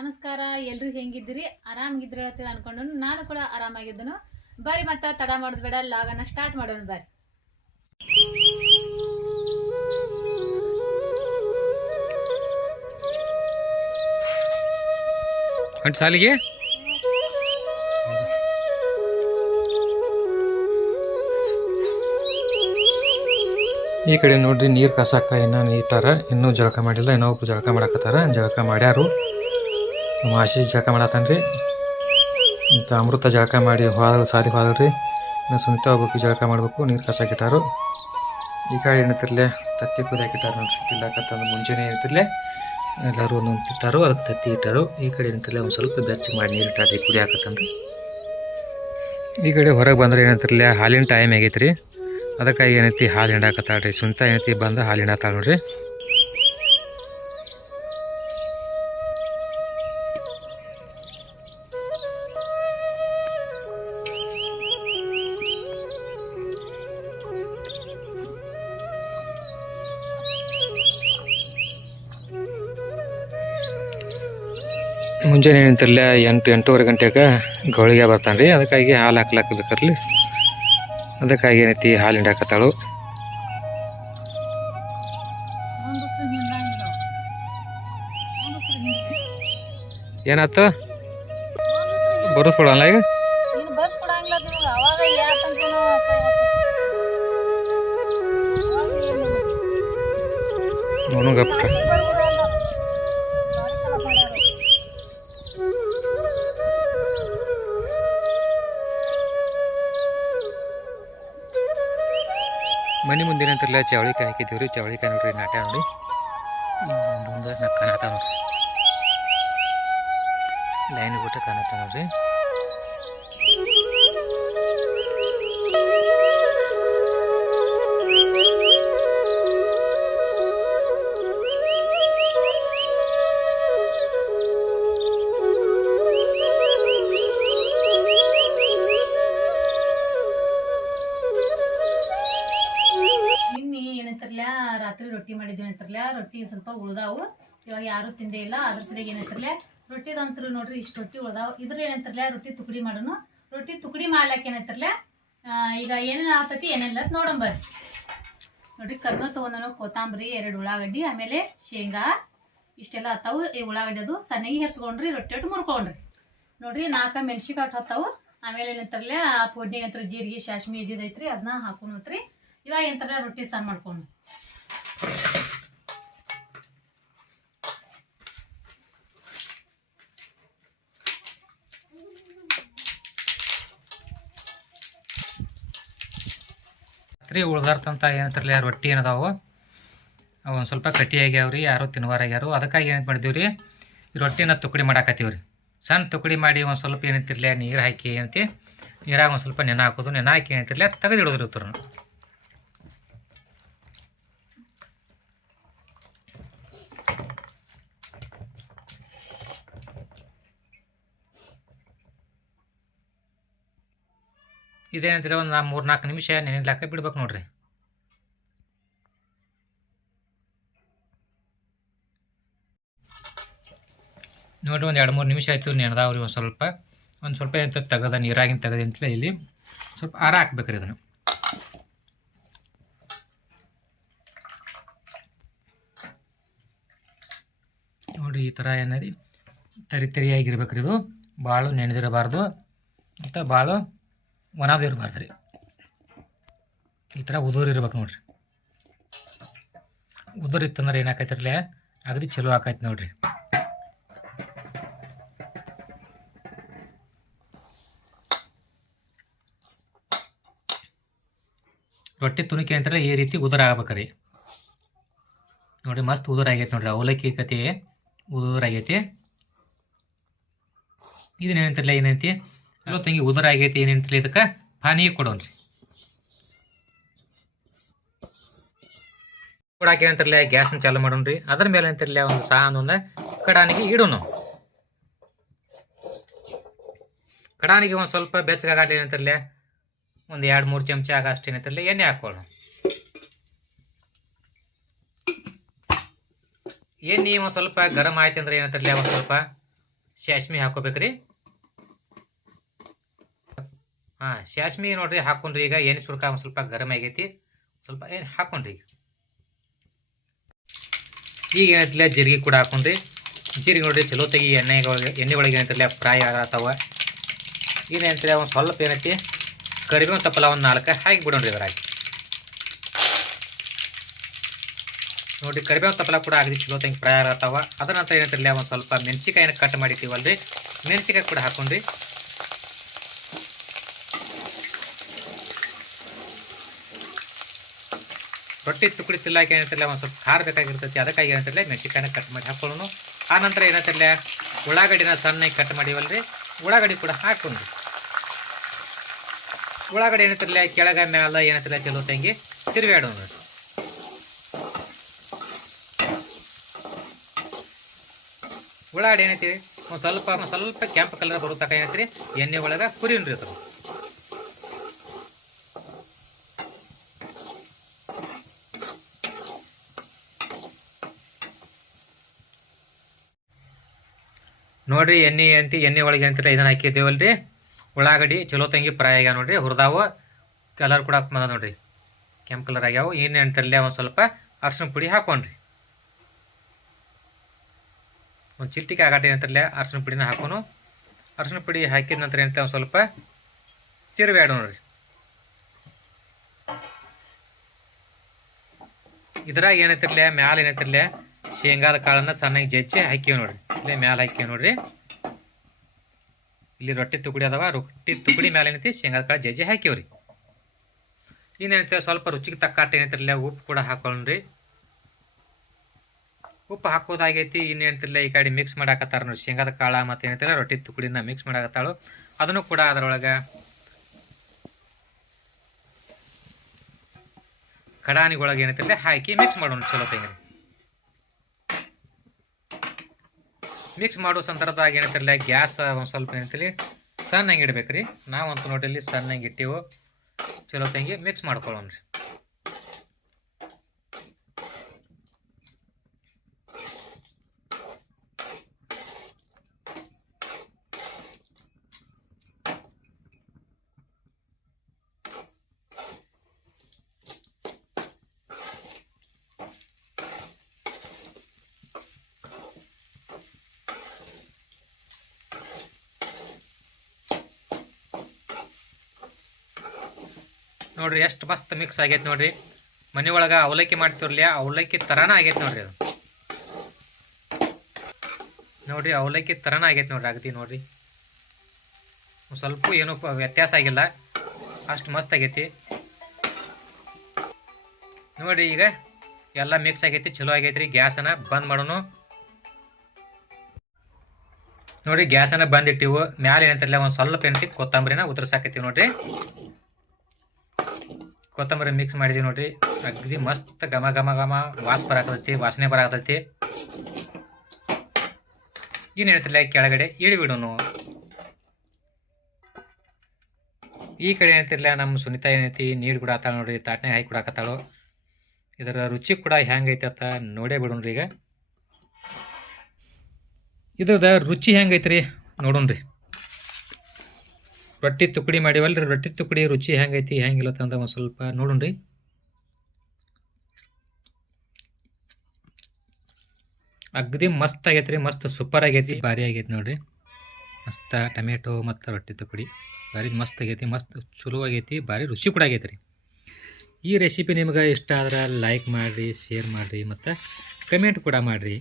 ನಮಸ್ಕಾರ ಎಲ್ರು ಹೆಂಗಿದ್ದೀರಿ ಆರಾಮಾಗಿದ್ರಿ ಅಂತ ಅನ್ಕೊಂಡು ನಾನು ಕೂಡ ಆರಾಮಾಗಿದ್ದನು ಬರ್ರಿ ಮತ್ತೆ ತಡ ಮಾಡೋದು ಬೇಡ ಲಾಗನ ಸ್ಟಾರ್ಟ್ ಮಾಡೋಣ ಬರ್ರಿ ಸಾಲಿಗೆ ಈ ಕಡೆ ನೋಡ್ರಿ ನೀರು ಕಸಾಕ ಇನ್ನೂ ನೀಟಾರ ಇನ್ನೂ ಜಳಕ ಮಾಡಿಲ್ಲ ಇನ್ನೊಬ್ಬರು ಜಳಕ ಮಾಡಕತ್ತಾರ ಜಳಕ ಮಾಡ್ಯಾರು ನಮ್ಮ ಆಶೀಶ್ ಜಳಕ ಮಾಡತ್ತಾನ್ರಿ ಮತ್ತು ಅಮೃತ ಜಳಕ ಮಾಡಿ ಸಾರಿ ಹೋದ್ರಿ ಇನ್ನು ಸುನಿತಾ ಹೋಗ್ಬೇಕು ಜಳಕ ಮಾಡಬೇಕು ನೀರು ಕಸಾಕಿಟ್ಟಾರು ಈ ಕಡೆ ಏನತ್ತಿರ್ಲೆ ತತ್ತಿ ಕುದಿಯಾಕಿಟ್ಟಾರ ನೋಡ್ರಿ ತಿನ್ನಕತ್ತಂದು ಮುಂಜಾನೆ ಏನತ್ತಿರ್ಲೆ ಎಲ್ಲರೂ ಒಂದೊಂದು ತಿಟ್ಟಾರು ಅದಕ್ಕೆ ತತ್ತಿ ಇಟ್ಟಾರು ಈ ಕಡೆ ಏನತ್ತಿರ್ಲೆ ಒಂದು ಸ್ವಲ್ಪ ಬೆಚ್ಚಗೆ ಮಾಡಿ ನೀರು ಇಟ್ಟಾರಿ ಕುದಿಯಾಕತ್ತಂದ್ರೆ ಈ ಕಡೆ ಹೊರಗೆ ಬಂದ್ರೆ ಏನತ್ತಿರ್ಲೆ ಹಾಲಿನ ಟೈಮ್ ಆಗೈತ್ರಿ ಅದಕ್ಕಾಗಿ ಏನೈತಿ ಹಾಲು ಹಿಂಡಾಕತ್ತಾಳ್ರಿ ಸುನಿತಾ ಏನೈತಿ ಬಂದು ಹಾಲು ಹಿಂಡಾತಾಳ ನೋಡ್ರಿ ಮುಂಜಾನೆ ಏನಂತಿರ್ಲ 8-8:30 ಗಂಟೆಗೆ ಗೌಳಿಗೆ ಬರ್ತಾನೆ ರೀ ಅದಕ್ಕಾಗಿ ಹಾಲು ಹಾಕ್ಲಾಕಬೇಕರ್ಲಿ ಅದಕ್ಕಾಗಿ ಏನೈತಿ ಹಾಲು ಹಿಂಡಾಕತ್ತಾಳು ಏನಾಯ್ತು ಬರೋಸ್ಕೊಡಲ್ಲ ಈಗ ಅವನು ಗಪ್ಪ ಮನೆ ಮುಂದೆ ಏನಂತಾರಲ್ಲ ಚವಳಿಕಾಯಿ ಹಾಕಿದ್ದೀವಿ ರೀ ಚವಳಿಕಾಯಿ ನೋಡ್ರಿ ನಾಟ ನೋಡಿ ಒಂದು ಕಾಣತ್ತ ನೋಡ್ರಿ ಲೈನ್ ಬಿಟ್ಟು ಕಾಣತ್ತ ನೋಡ್ರಿ ರಾತ್ರಿ ರೊಟ್ಟಿ ಮಾಡಿದ್ವಿ ಅಂತಾರಲ್ಲ ರೊಟ್ಟಿ ಸ್ವಲ್ಪ ಉಳ್ದಾವು ಇವಾಗ ಯಾರು ತಿಂದೇ ಇಲ್ಲ ಅದ್ರ ಸರಿಯಾಗಿ ಏನಂತಾರಲ್ಲ ರೊಟ್ಟಿದಂತರು ನೋಡ್ರಿ ಇಷ್ಟು ರೊಟ್ಟಿ ಉಳ್ದಾವು ಇದ್ರ ಏನಂತಾರಲ್ಲ ರೊಟ್ಟಿ ತುಕಡಿ ಮಾಡೋನು ರೊಟ್ಟಿ ತುಕಡಿ ಮಾಡ್ಲಾಕ ಏನಂತಾರಲ್ಲ ಈಗ ಏನೇನು ಆಗ್ತೈತಿ ಏನೆಲ್ಲ ನೋಡಂಬರ್ರಿ ನೋಡ್ರಿ ಕರ್ಮ ತಗೊಂಡನು ಕೊತ್ತಂಬರಿ 2 ಉಳ್ಳಾಗಡ್ಡಿ ಆಮೇಲೆ ಶೇಂಗಾ ಇಷ್ಟೆಲ್ಲ ಹತ್ತಾವು ಈ ಉಳ್ಳಾಗಡ್ಡಿ ಅದು ಸಣ್ಣಗೆ ಹೆರ್ಸ್ಕೊಂಡ್ರಿ ರೊಟ್ಟಿ ಒಟ್ಟು ಮುರ್ಕೊಂಡ್ರಿ ನೋಡ್ರಿ 4 ಮೆಣಸಿಕಾಯಿ ಹತ್ತಾವು ಆಮೇಲೆ ಏನಂತಾರಲ್ಲ ಪೊಡ್ನಿಗೆ ಅಂತ ಜೀರಿಗೆ ಸಾಸ್ಮಿ ಇದ್ದಿದ್ದೈತ್ರಿ ಅದನ್ನ ಹಾಕೊಂಡ್ರಿ ಇವಾಗ ಏನಂತಾರಲ್ಲ ರೊಟ್ಟಿ ಸಣ್ಣ ಮಾಡ್ಕೊಂಡು ರಾತ್ರಿ ಉಳ್ದಾರ್ತಂತ ಏನಂತಾರಲ್ಲ ರೊಟ್ಟಿ ಏನದಾವು ಅವು ಒಂದು ಸ್ವಲ್ಪ ಕಟ್ಟಿ ಆಗ್ಯಾವ್ರಿ ಯಾರು ತಿನ್ವಾರಾಗ್ಯಾರು ಅದಕ್ಕಾಗಿ ಏನಂತ ಮಾಡಿದೀವಿ ರೀ ಈ ರೊಟ್ಟಿನ ತುಕಡಿ ಮಾಡಾಕತ್ತೀವಿ ರೀ ಸಣ್ಣ ತುಕಡಿ ಮಾಡಿ ಒಂದು ಸ್ವಲ್ಪ ಏನಂತಿರ್ಲ ನೀರು ಹಾಕಿ ಏನಂತಿ ನೀರಾಗ ಒಂದು ಸ್ವಲ್ಪ ನೆನೆ ಹಾಕೋದು ನೆನೆ ಹಾಕಿ ಏನಂತಿರ್ಲ ತೆಗೆದಿಡೋದ್ರಿ ಉತ್ತರನ ಇದೇನಂತೀರ ಒಂದು 3-4 ನಿಮಿಷ ನೆನೆಲಾಕ ಬಿಡ್ಬೇಕು ನೋಡ್ರಿ ನೋಡ್ರಿ ಒಂದು 2-3 ನಿಮಿಷ ಆಯ್ತು ನೆನೆದಾವ್ರಿ ಒಂದು ಸ್ವಲ್ಪ ಎಂತ ತೆಗದ ನೀರಾಗಿನ ತೆಗದ ಅಂತಲೇ ಇಲ್ಲಿ ಸ್ವಲ್ಪ ಆರ ಹಾಕ್ಬೇಕ್ರಿ ಇದನ್ನು ನೋಡ್ರಿ ಈ ಥರ ಏನಾರಿ ತರಿಯಾಗಿರ್ಬೇಕ್ರಿ ಇದು ಭಾಳ ನೆನೆದಿರಬಾರ್ದು ಮತ್ತು ಭಾಳ ಒಣದು ಇರಬಾರ್ದು ರೀ ಈ ಥರ ಉದುರಿರ್ಬೇಕು ನೋಡ್ರಿ ಉದುರಿತ್ತಂದ್ರೆ ಏನಾಕೈತಿರ್ಲೆ ಅಗದಿ ಚಲೋ ಆಕೈತಿ ನೋಡ್ರಿ ರೊಟ್ಟಿ ತುಣಿಕೆ ಅಂತಾರೆ ಈ ರೀತಿ ಉದುರ ಆಗ್ಬೇಕ್ರಿ ನೋಡ್ರಿ ಮಸ್ತ್ ಉದುರ ಆಗೈತಿ ನೋಡ್ರಿ ಅವಲಕ್ಕಿ ಕತೆ ಉದುರ ಆಗೈತಿ ಇದನ್ನೇನಂತಿರ್ಲ ಏನೈತಿ ಅಲ್ಲೋ ತಂಗಿ ಉದುರ ಆಗೈತಿ ಏನಂತಿಲ್ಲ ಇದಕ್ಕೆ ಪಾನಿಗೆ ಕೊಡೋನ್ರಿ ಕೊಡಾಕೆ ಏನಂತಿರ್ಲ ಗ್ಯಾಸ್ನ ಚಾಲು ಮಾಡೋಣ್ರಿ ಅದ್ರ ಮೇಲೆ ಅಂತಿರ್ಲ ಒಂದು ಸಾಂದೊಂದು ಕಡಾನಿಗೆ ಇಡೋನು ಕಡಾನಿಗೆ ಒಂದು ಸ್ವಲ್ಪ ಬೆಚ್ಚಗಾಗಲಿ ಏನಂತಿರ್ಲ ಒಂದು 2-3 ಚಮಚ ಆಗಷ್ಟು ಏನಂತಿರ್ಲ ಎಣ್ಣೆ ಹಾಕೊಳ್ಳೋಣ ಎಣ್ಣೆ ಒಂದು ಸ್ವಲ್ಪ ಗರಂ ಆಯ್ತು ಅಂದ್ರೆ ಏನಂತಿರ್ಲಿ ಒಂದು ಸ್ವಲ್ಪ ಸಾಸ್ಮಿ ಹಾಕೋಬೇಕ್ರಿ. ಹಾಂ, ಸಾಸ್ಮಿ ನೋಡ್ರಿ ಹಾಕೊಂಡ್ರಿ. ಈಗ ಎಣ್ಣೆ ಸುರ್ಕ ಒಂದು ಸ್ವಲ್ಪ ಗರಮ್ ಆಗೈತಿ, ಸ್ವಲ್ಪ ಏನು ಹಾಕೊಂಡ್ರಿ. ಈಗ ಏನೈತಿಲ್ಲ ಜೀರಿಗೆ ಕೂಡ ಹಾಕೊಂಡ್ರಿ. ಜೀರಿಗೆ ನೋಡ್ರಿ ಚಲೋ ತೆಗಿ ಎಣ್ಣೆ ಒಳಗೆ ಏನೈತಿರಲ್ಲ ಫ್ರೈ ಆಗತ್ತವ. ಏನಂತಾರೆ ಒಂದು ಸ್ವಲ್ಪ ಏನೈತಿ ಕರಿಬೇವು ತಪ್ಪಲ ಒಂದು 4 ಹಾಕಿ ಬಿಡೋಣ್ರಿ ಇದ್ರಾಗ. ನೋಡಿರಿ ಕರಿಬೇವು ತಪ್ಪಲ ಕೂಡ ಆಗಲಿ ಚಲೋ ತಂಗಿ ಫ್ರೈ ಆಗತ್ತವ. ಅದರ ನಂತರ ಏನಂತಿರಲ್ಲ ಒಂದು ಸ್ವಲ್ಪ ಮೆಣಸಿಕಾಯಿನ ಕಟ್ ಮಾಡಿರ್ತೀವಲ್ರಿ, ಮೆಣಸಿಕಾಯಿ ಕೂಡ ಹಾಕೊಂಡ್ರಿ. ರೊಟ್ಟಿ ತುಕ್ಕಡಿ ತಿನ್ನಕ್ಕೆ ಏನಂತಿರಲ್ಲ ಒಂದು ಸ್ವಲ್ಪ ಖಾರ ಬೇಕಾಗಿರ್ತೈತಿ, ಅದಕ್ಕಾಗಿ ಏನಂತಿರಲ್ಲ ಮೆಣಸಿಕಾಯಿನ ಕಟ್ ಮಾಡಿ ಹಾಕೊಳ್ಳೋಣ. ಆ ನಂತರ ಏನಂತಿರಲ್ಲ ಉಳ್ಳಾಗಡ್ಡಿನ ಸಣ್ಣಗೆ ಕಟ್ ಮಾಡಿವಲ್ರಿ, ಉಳ್ಳಾಗಡ್ಡಿ ಕೂಡ ಹಾಕೊಂಡ್ರಿ. ಉಳ್ಳಾಗಡ್ಡಿ ಏನಂತಿರಲ್ಲ ಕೆಳಗ ಮ್ಯಾಲ ಏನಂತಿರಲ್ಲ ಚಲೋ ತಂಗಿ ತಿರುಗಾಡೋಣ. ಉಳ್ಳಾಗಡ್ಡಿ ಏನೈತಿ ಒಂದು ಸ್ವಲ್ಪ ಕೆಂಪು ಕಲರ್ ಬರೋ ತನಕ ಏನೈತ್ರಿ ಎಣ್ಣೆ ಒಳಗೆ ಹುರಿನ್ರಿ ಅದು. ನೋಡ್ರಿ ಎಣ್ಣೆ ಒಳಗೆ ಏನಂತಾರೆ ಇದನ್ನ ಹಾಕಿದ್ದೇವಲ್ರಿ, ಉಳ್ಳಾಗಡ್ಡಿ ಚಲೋ ತಂಗಿ ಫ್ರೈ ಆಗ್ಯಾವ ನೋಡ್ರಿ, ಹುರಿದಾವು. ಕಲರ್ ಕೂಡ ಬಂದ ನೋಡ್ರಿ, ಕೆಂಪು ಕಲರ್ ಆಗ್ಯಾವು. ಏನು ಏನಂತಾರಲ್ಲ ಒಂದು ಸ್ವಲ್ಪ ಅರ್ಶಿನ ಪುಡಿ ಹಾಕೊಂಡ್ರಿ. ಒಂದು ಚಿಲ್ಟಿಗೆ ಆಗಾಟ ಏನಂತಾರಲ್ಲ ಅರ್ಶಿನ ಪುಡಿನ ಹಾಕೋನು. ಅರ್ಶಿನ ಪುಡಿ ಹಾಕಿದ ನಂತರ ಏನಂತ ಒಂದು ಸ್ವಲ್ಪ ತಿರುಗಾಡ ನೋಡ್ರಿ. ಇದ್ರಾಗ ಏನೈತಿರ್ಲ ಮ್ಯಾಲ ಏನೈತಿರ್ಲ ಶೇಂಗಾದ ಕಾಳನ್ನ ಸಣ್ಣಗೆ ಜಜ್ಜಿ ಹಾಕಿವ್ ನೋಡ್ರಿ. ಇಲ್ಲೇ ಮ್ಯಾಲ ಹಾಕಿವ್ ನೋಡ್ರಿ. ಇಲ್ಲಿ ರೊಟ್ಟಿ ತುಕಡಿ ಅದಾವ, ರೊಟ್ಟಿ ತುಕಡಿ ಮ್ಯಾಲ ಏನೈತಿ ಶೇಂಗಾದ ಕಾಳು ಜಜ್ಜಿ ಹಾಕಿವ್ರಿ. ಇನ್ನೇನೈತೆ ಸ್ವಲ್ಪ ರುಚಿಗೆ ತಕ್ಕಾಟ ಏನೈತಿರ್ಲ ಉಪ್ಪು ಕೂಡ ಹಾಕೊಂಡ್ರಿ. ಉಪ್ಪು ಹಾಕೋದಾಗೈತಿ. ಇನ್ನೇನಂತಿರಲ್ಲ ಈ ಕಡೆ ಮಿಕ್ಸ್ ಮಾಡಾಕತ್ತಾರ ನೋಡಿ, ಶೇಂಗಾದ ಕಾಳ ಮತ್ತು ಏನೈತಿಲ್ಲ ರೊಟ್ಟಿ ತುಕಡಿನ ಮಿಕ್ಸ್ ಮಾಡಾಕತ್ತಾಳು. ಅದನ್ನು ಕೂಡ ಅದರೊಳಗೆ ಕಡಾನಿಗೊಳಗೆ ಏನೈತಿಲ್ಲ ಹಾಕಿ ಮಿಕ್ಸ್ ಮಾಡೋಣ ಚಲೋ ತಂಗ್ರಿ. ಮಿಕ್ಸ್ ಮಾಡೋ ಸಂದರ್ಭದಾಗ ಏನೈತಿರಲ್ಲ ಗ್ಯಾಸ್ ಒಂದು ಸ್ವಲ್ಪ ಏನೈತಿಲ್ಲ ಸಣ್ಣಂಗೆ ಇಡ್ಬೇಕ್ರಿ. ನಾವಂತೂ ನೋಡಿಲ್ಲಿ ಸಣ್ಣಂಗೆ ಇಟ್ಟಿವು. ಚಲೋ ತಂಗಿ ಮಿಕ್ಸ್ ಮಾಡ್ಕೊಳ್ಳೋಣ್ರಿ. ನೋಡ್ರಿ ಎಷ್ಟು ಮಸ್ತ್ ಮಿಕ್ಸ್ ಆಗೈತೆ ನೋಡ್ರಿ. ಮನೆ ಒಳಗೆ ಅವಲಕ್ಕಿ ಮಾಡ್ತಿರ್ಲಿ ಅವಲಕ್ಕಿ ತರಾನ ಆಗೈತೆ ನೋಡ್ರಿ. ಅದು ನೋಡ್ರಿ ಅವಲಕ್ಕಿ ತರಾನ ಆಗೈತೆ ನೋಡ್ರಿ. ಆಗತಿ ನೋಡ್ರಿ, ಸ್ವಲ್ಪ ಏನೂ ವ್ಯತ್ಯಾಸ ಆಗಿಲ್ಲ, ಅಷ್ಟು ಮಸ್ತ್ ಆಗೈತಿ ನೋಡ್ರಿ. ಈಗ ಎಲ್ಲ ಮಿಕ್ಸ್ ಆಗೈತಿ, ಚಲೋ ಆಗೈತ್ರಿ. ಗ್ಯಾಸನ್ನ ಬಂದ್ ಮಾಡೋಣ ನೋಡ್ರಿ. ಗ್ಯಾಸನ್ನ ಬಂದಿಟ್ಟಿವು. ಮ್ಯಾಲೆ ಏನಂತಿರಲ್ಲ ಒಂದು ಸ್ವಲ್ಪ ಏನೈತಿ ಕೊತ್ತಂಬರಿನ ಉದುರ್ಸಾಕೈತಿ ನೋಡ್ರಿ. ಕೊತ್ತಂಬರಿ ಮಿಕ್ಸ್ ಮಾಡಿದೀವಿ ನೋಡ್ರಿ. ಅಗದಿ ಮಸ್ತ್ ಘಮ ಘಮ ಘಮ ವಾಸನೆ ಬರಾಕತೈತಿ. ಏನು ಹೇಳ್ತಿಲ್ಲ ಕೆಳಗಡೆ ಇಳಿಬಿಡೋನು. ಈ ಕಡೆ ಏನೈತಿರ್ಲ ನಮ್ಮ ಸುನಿತಾ ಏನೈತಿ ನೀರು ಕೂಡ ಆತಾಳ ನೋಡ್ರಿ, ತಾಟ್ನಾಗ ಹಾಕಿ ಕೊಡಾಕತ್ತಾಳು. ಇದರ ರುಚಿ ಕೂಡ ಹೆಂಗೈತಿ ಅಂತ ನೋಡೇ ಬಿಡೋಣ್ರಿ. ಈಗ ಇದ್ರದ ರುಚಿ ಹೆಂಗೈತ್ರಿ ನೋಡೋಣ್ರಿ. ರೊಟ್ಟಿ ತುಕಡಿ ಮಾಡಿವಲ್ರಿ, ರೊಟ್ಟಿ ತುಕಡಿ ರುಚಿ ಹೆಂಗೈತಿ ಹೆಂಗಿಲ್ಲ ಅಂತ ಒಂದು ಸ್ವಲ್ಪ ನೋಡೋಣ್ರಿ. ಅಗದಿ ಮಸ್ತ್ ಆಗೈತ್ರಿ, ಮಸ್ತ್ ಸೂಪರ್ ಆಗೈತಿ, ಭಾರಿ ಆಗೈತಿ ನೋಡ್ರಿ. ಮಸ್ತ್ ಟೊಮೆಟೊ ಮತ್ತು ರೊಟ್ಟಿ ತುಕಡಿ ಭಾರಿ ಮಸ್ತ್ ಆಗೈತಿ, ಮಸ್ತ್ ಚಲೋ ಆಗೈತಿ, ಭಾರಿ ರುಚಿ ಕೂಡ ಆಗೈತಿ ರೀ. ಈ ರೆಸಿಪಿ ನಿಮ್ಗೆ ಇಷ್ಟ ಆದ್ರೆ ಲೈಕ್ ಮಾಡಿರಿ, ಶೇರ್ ಮಾಡಿರಿ ಮತ್ತು ಕಮೆಂಟ್ ಕೂಡ ಮಾಡಿರಿ.